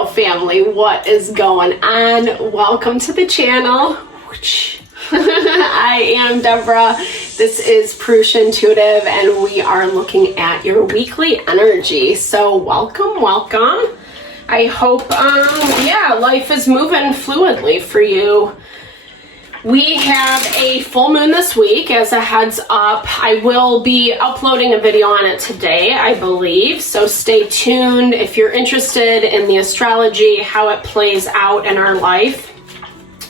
Leo family, what is going on? Welcome to the channel. I am Deborah. This is Purusha Intuitive, and we are looking at your weekly energy. So welcome. I hope, life is moving fluidly for you. We have a full moon this week. As a heads up, I will be uploading a video on it today, I believe. So stay tuned if you're interested in the astrology, how it plays out in our life.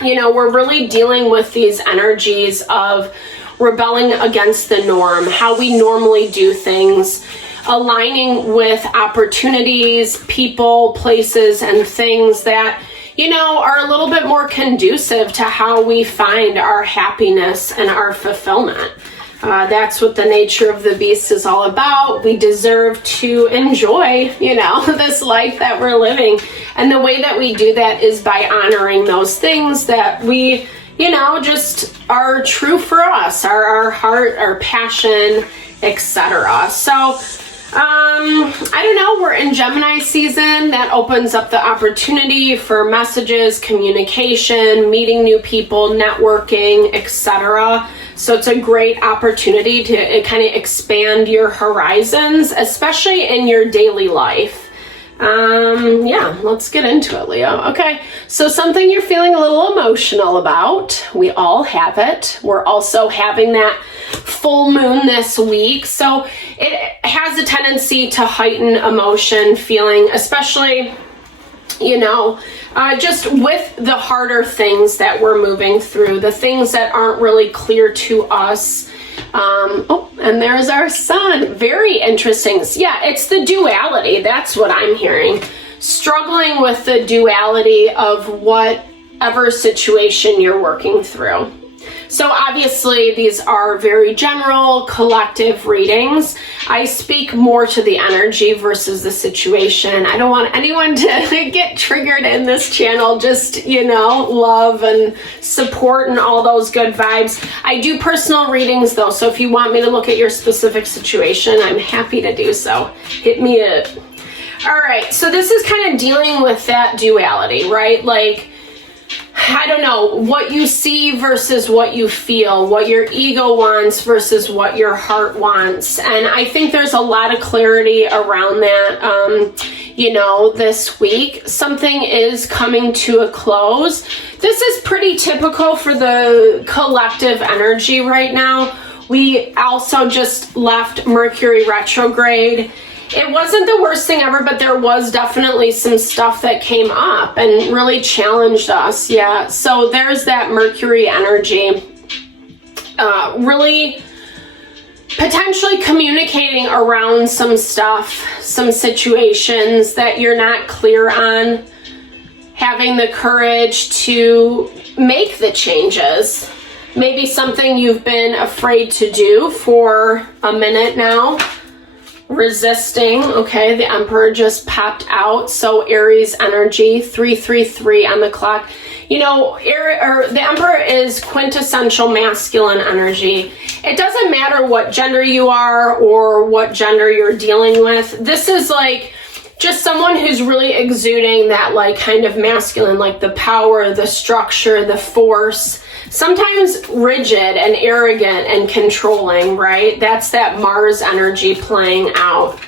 You know, we're really dealing with these energies of rebelling against the norm, how we normally do things, aligning with opportunities, people, places, and things that, you know, are a little bit more conducive to how we find our happiness and our fulfillment. That's what the nature of the beast is all about. We deserve to enjoy, you know, this life that we're living. And the way that we do that is by honoring those things that we, you know, just are true for us, our heart, our passion, etc. So, I don't know, we're in Gemini season. That opens up the opportunity for messages, communication, meeting new people, networking, etc. So it's a great opportunity to kind of expand your horizons, especially in your daily life. Let's get into it, Leo. Okay, so something you're feeling a little emotional about. We all have it. We're also having that full moon this week, so it has a tendency to heighten emotion, feeling, especially, you know, just with the harder things that we're moving through, the things that aren't really clear to us. And there's our sun. Very interesting. Yeah, it's the duality. That's what I'm hearing. Struggling with the duality of whatever situation you're working through. So obviously these are very general, collective readings. I speak more to the energy versus the situation. I don't want anyone to get triggered in this channel. Just, you know, love and support and all those good vibes. I do personal readings though, so if you want me to look at your specific situation, I'm happy to do so. Hit me up. All right, so this is kind of dealing with that duality, right? Like, I don't know, what you see versus what you feel, what your ego wants versus what your heart wants. And I think there's a lot of clarity around that, you know, this week. Something is coming to a close. This is pretty typical for the collective energy right now. We also just left Mercury retrograde. It wasn't the worst thing ever, but there was definitely some stuff that came up and really challenged us. Yeah, so there's that Mercury energy. Really potentially communicating around some stuff, some situations that you're not clear on. Having the courage to make the changes. Maybe something you've been afraid to do for a minute now. Resisting. Okay, the Emperor just popped out. So Aries energy, 333 on the clock. You know, the Emperor is quintessential masculine energy. It doesn't matter what gender you are or what gender you're dealing with. This is like just someone who's really exuding that like kind of masculine, like the power, the structure, the force. Sometimes rigid and arrogant and controlling, right? That's that Mars energy playing out.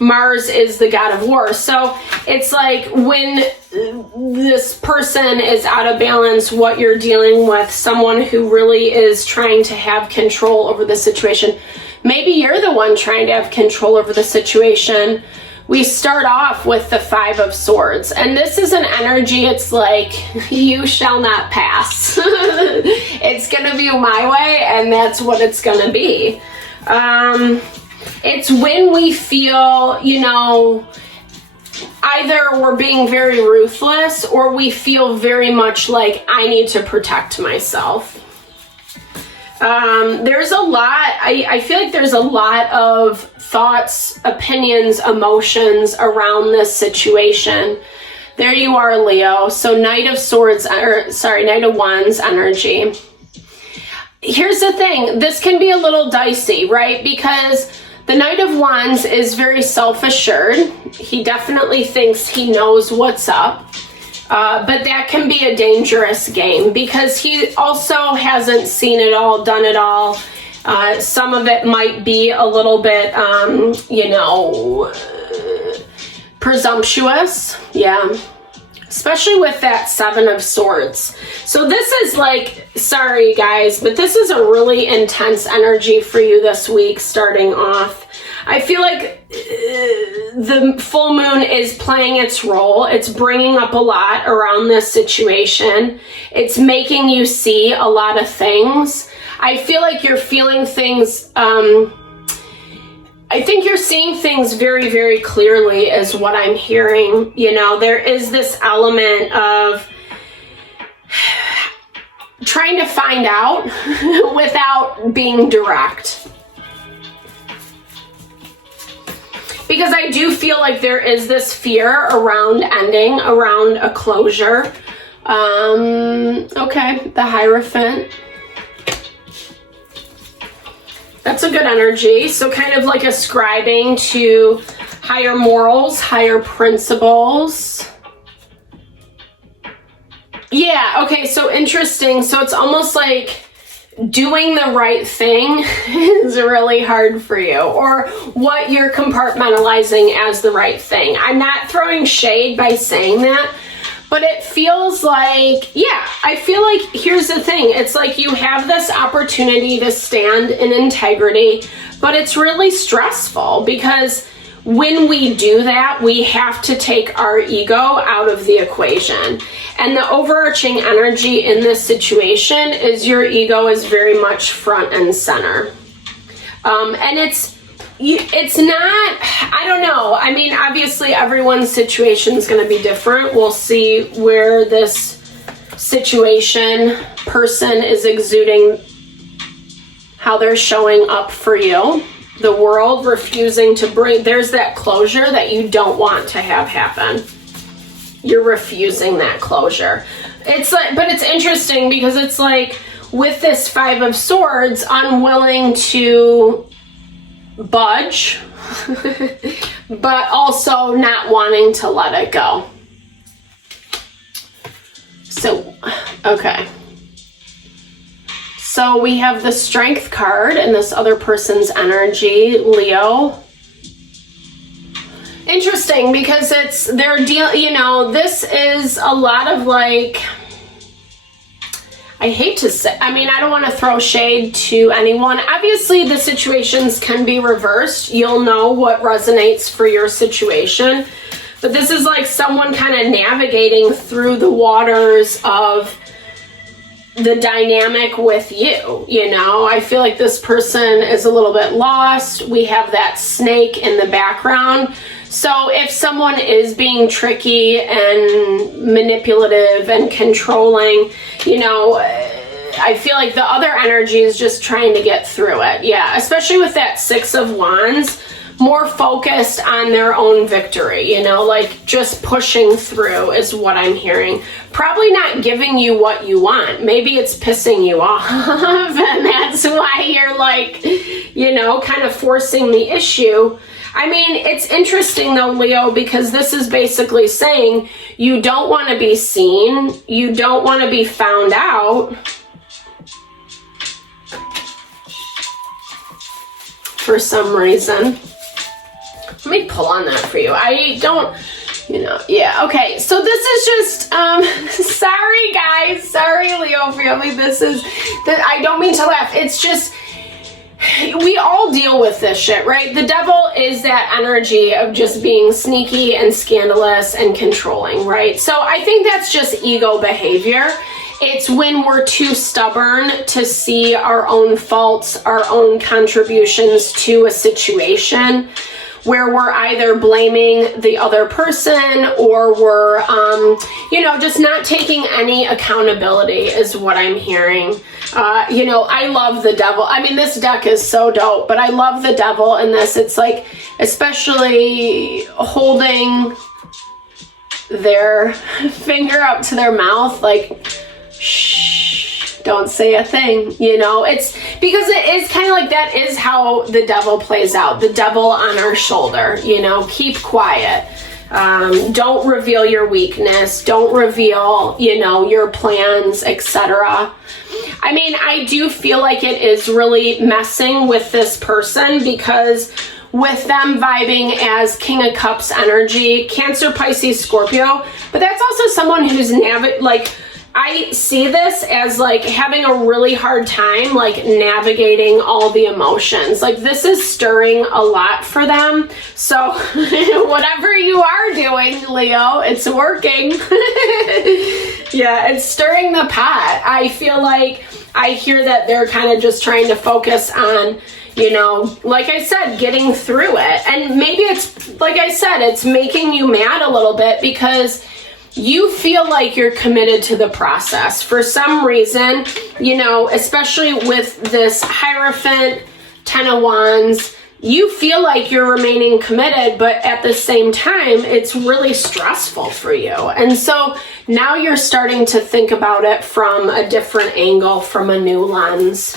Mars is the god of war. So it's like when this person is out of balance, what you're dealing with, someone who really is trying to have control over the situation. Maybe you're the one trying to have control over the situation. We start off with the Five of Swords, and this is an energy, it's like, you shall not pass. It's gonna be my way, and that's what it's gonna be. It's when we feel, you know, either we're being very ruthless, or we feel very much like, I need to protect myself. There's a lot, I feel like there's a lot of thoughts, opinions, emotions around this situation. There you are, Leo. So Knight of Wands energy. Here's the thing, this can be a little dicey, right? Because The Knight of Wands is very self-assured. He definitely thinks he knows what's up. But that can be a dangerous game because he also hasn't seen it all, done it all. Some of it might be a little bit, presumptuous. Yeah. Especially with that Seven of Swords. So this is like, sorry guys, but this is a really intense energy for you this week starting off. I feel like the full moon is playing its role. It's bringing up a lot around this situation. It's making you see a lot of things. I feel like you're feeling things, I think you're seeing things very, very clearly is what I'm hearing. You know, there is this element of trying to find out without being direct. Because I do feel like there is this fear around ending, around a closure. Okay, the Hierophant. That's a good energy. So kind of like ascribing to higher morals, higher principles. Yeah, okay, so interesting. So it's almost like doing the right thing is really hard for you, or what you're compartmentalizing as the right thing. I'm not throwing shade by saying that, but it feels like, yeah, I feel like, here's the thing. It's like you have this opportunity to stand in integrity, but it's really stressful because when we do that, we have to take our ego out of the equation. And the overarching energy in this situation is your ego is very much front and center. And it's not, I don't know. I mean, obviously everyone's situation is going to be different. We'll see where this situation, person is exuding, how they're showing up for you. The world refusing to bring, there's that closure that you don't want to have happen. You're refusing that closure. It's like, but it's interesting because it's like with this Five of Swords, unwilling to budge, but also not wanting to let it go. So, okay. So we have the Strength card and this other person's energy, Leo. Interesting because it's their deal, you know, this is a lot of like, I hate to say, I mean, I don't want to throw shade to anyone. Obviously, the situations can be reversed. You'll know what resonates for your situation. But this is like someone kind of navigating through the waters of the dynamic with you, you know. I feel like this person is a little bit lost. We have that snake in the background. So if someone is being tricky and manipulative and controlling, you know, I feel like the other energy is just trying to get through it. Yeah, especially with that Six of Wands, more focused on their own victory, you know, like just pushing through is what I'm hearing. Probably not giving you what you want. Maybe it's pissing you off and that's why you're like, you know, kind of forcing the issue. I mean, it's interesting though, Leo, because this is basically saying you don't want to be seen. You don't want to be found out. For some reason. Let me pull on that for you. I don't, you know, yeah, okay. So this is just, sorry guys, sorry Leo family. This is, I don't mean to laugh. It's just, we all deal with this shit, right? The devil is that energy of just being sneaky and scandalous and controlling, right? So I think that's just ego behavior. It's when we're too stubborn to see our own faults, our own contributions to a situation, where we're either blaming the other person or we're, you know, just not taking any accountability is what I'm hearing. You know, I love the devil. I mean, this deck is so dope, but I love the devil in this. It's like, especially holding their finger up to their mouth, like, shh, don't say a thing, you know. It's because it is kind of like that is how the devil plays out. The devil on our shoulder, you know, keep quiet. Don't reveal your weakness. Don't reveal, you know, your plans, etc. I mean, I do feel like it is really messing with this person because with them vibing as King of Cups energy, Cancer, Pisces, Scorpio, but that's also someone who's like, I see this as like having a really hard time like navigating all the emotions. Like this is stirring a lot for them. So whatever you are doing, Leo, it's working. Yeah, it's stirring the pot. I feel like I hear that they're kind of just trying to focus on, you know, like I said, getting through it. And maybe it's, like I said, it's making you mad a little bit because you feel like you're committed to the process. For some reason, you know, especially with this Hierophant, 10 of Wands, you feel like you're remaining committed, but at the same time, it's really stressful for you. And so now you're starting to think about it from a different angle, from a new lens.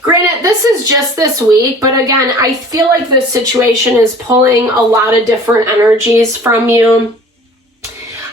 Granted, this is just this week, but again, I feel like this situation is pulling a lot of different energies from you.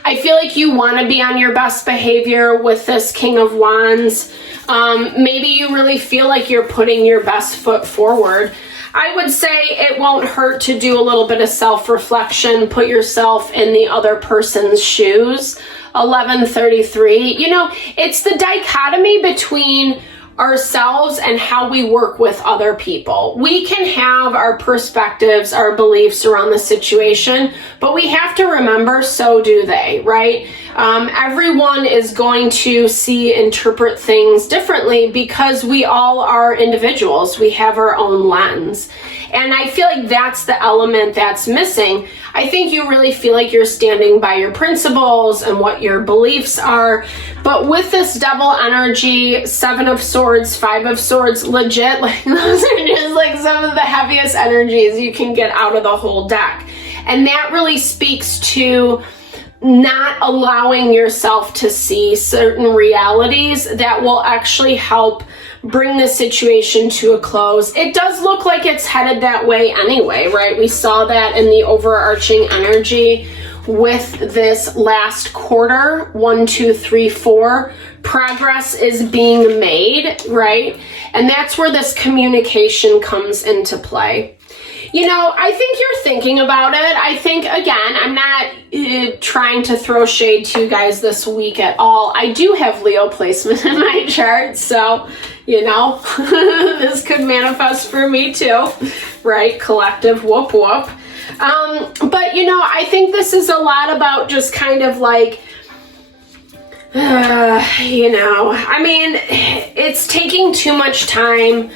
I feel like you want to be on your best behavior with this King of Wands. Maybe you really feel like you're putting your best foot forward. I would say it won't hurt to do a little bit of self-reflection, put yourself in the other person's shoes. 1133, you know, it's the dichotomy between ourselves and how we work with other people. We can have our perspectives, our beliefs around the situation, but we have to remember, so do they, right? Everyone is going to interpret things differently because we all are individuals. We have our own lens. And I feel like that's the element that's missing. I think you really feel like you're standing by your principles and what your beliefs are. But with this devil energy, 7 of Swords, 5 of Swords, legit, like those are just like some of the heaviest energies you can get out of the whole deck. And that really speaks to not allowing yourself to see certain realities that will actually help bring the situation to a close. It does look like it's headed that way anyway, right? We saw that in the overarching energy with this last quarter, 1, 2, 3, 4. Progress is being made, right? And that's where this communication comes into play. You know, I think you're thinking about it. I think, again, I'm not trying to throw shade to you guys this week at all. I do have Leo placement in my chart, so, you know, this could manifest for me too, right? Collective whoop whoop. But, you know, I think this is a lot about just kind of like, you know, I mean, it's taking too much time.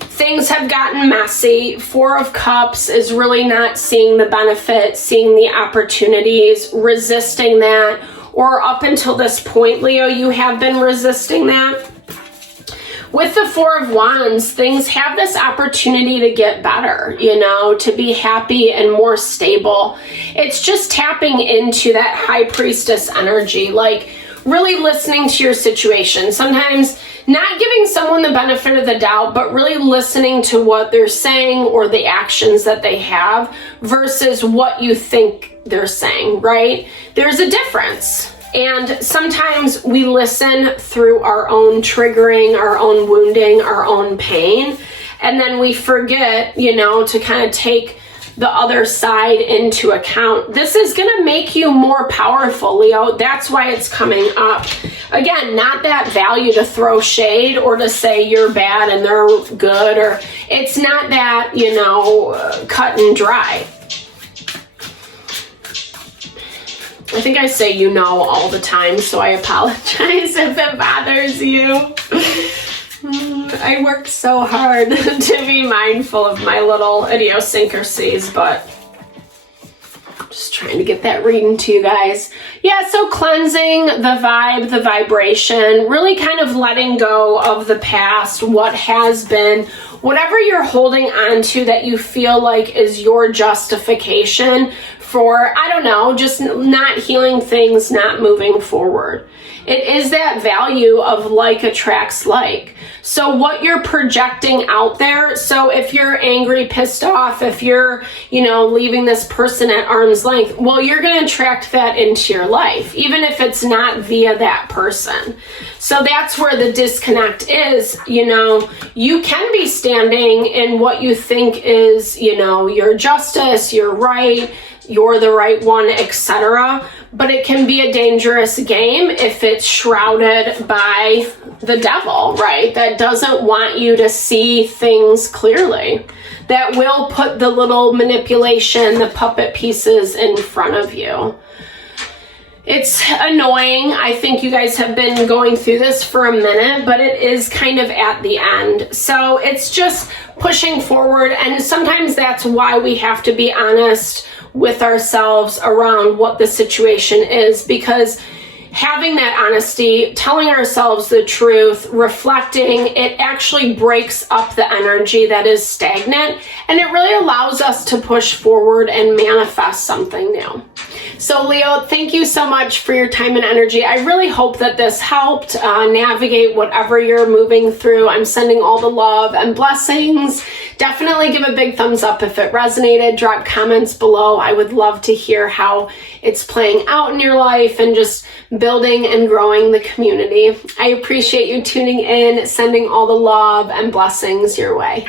Things have gotten messy. 4 of Cups is really not seeing the benefit, seeing the opportunities, resisting that. Or up until this point, Leo, you have been resisting that. With the 4 of Wands, things have this opportunity to get better, you know, to be happy and more stable. It's just tapping into that High Priestess energy, like really listening to your situation. Sometimes not giving someone the benefit of the doubt, but really listening to what they're saying or the actions that they have versus what you think they're saying, right? There's a difference. And sometimes we listen through our own triggering, our own wounding, our own pain, and then we forget, you know, to kind of take the other side into account. This is going to make you more powerful, Leo. That's why it's coming up. Again, not that value to throw shade or to say you're bad and they're good, or it's not that, you know, cut and dry. I think I say you know all the time, so I apologize if it bothers you. I work so hard to be mindful of my little idiosyncrasies, but just trying to get that reading to you guys. Yeah, so cleansing the vibe, the vibration, really kind of letting go of the past, what has been, whatever you're holding on to that you feel like is your justification for, I don't know, just not healing things, not moving forward. it is that value of like attracts like. So what you're projecting out there, so if you're angry, pissed off, if you're, leaving this person at arm's length, well, you're going to attract that into your life, even if it's not via that person. So that's where the disconnect is. You can be standing in what you think is, your justice, your right, you're the right one, etc. But it can be a dangerous game if it's shrouded by the devil, right? That doesn't want you to see things clearly. That will put the little manipulation, the puppet pieces in front of you. It's annoying. I think you guys have been going through this for a minute, but it is kind of at the end. So it's just pushing forward. And sometimes that's why we have to be honest with ourselves around what the situation is, because having that honesty, telling ourselves the truth, reflecting, it actually breaks up the energy that is stagnant, and it really allows us to push forward and manifest something new. So Leo, thank you so much for your time and energy. I really hope that this helped navigate whatever you're moving through. I'm sending all the love and blessings. Definitely give a big thumbs up if it resonated. Drop comments below. I would love to hear how it's playing out in your life and just building and growing the community. I appreciate you tuning in, sending all the love and blessings your way.